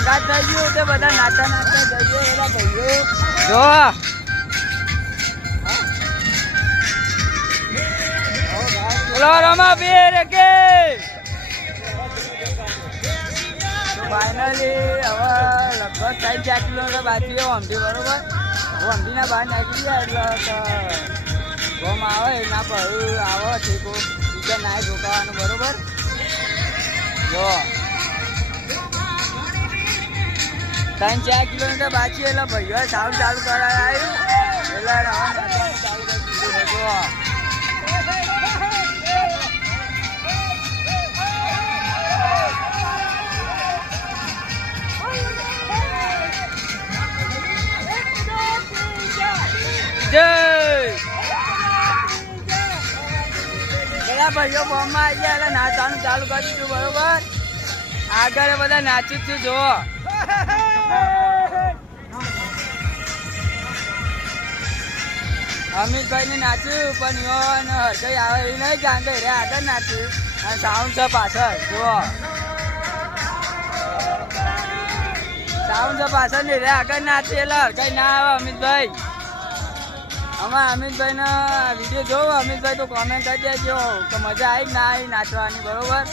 સંગાત થઈ ગયું તે બધા નાચતા નાચતા જઈએ એલા ભાઈઓ જો બોલો રમા પીર કે ફાઇનલી હવે લગભગ 3-4 કિલોમીટર બાકી અમથી બરોબર અમથીના બહાર નાખી ગયા એટલે ગમ આવે ના પણ આવે ઠીકો બીજા ના રોકાવાનું બરોબર જો 3-4 કિલોમીટર બાકી એટલે ભાઈઓ સારું ચાલુ કરાય આવ્યું એટલે ચાલુ કરી દીધું બધા ભાઈઓ બોમ્બમાં આવી ગયા એટલે નાચવાનું ચાલુ કરી દીધું બરોબર આગળ બધા નાચું છું જો અમિતભાઈ ને નાચ્યું પણ હરકઈ આવે એવી નહીં કારણ કે રે આગળ નાચ્યું અને સાઉન્ડ છે પાછળ જુઓ સાઉન્ડ છે પાછળ ને રે આગળ નાચી એટલે હરકઈ ના આવે અમિતભાઈ અમારા અમિતભાઈ નો વિડીયો જોવો અમિતભાઈ તો કોમેન્ટ કરી દેજો કે મજા આવી ના આવી નાચવાની બરોબર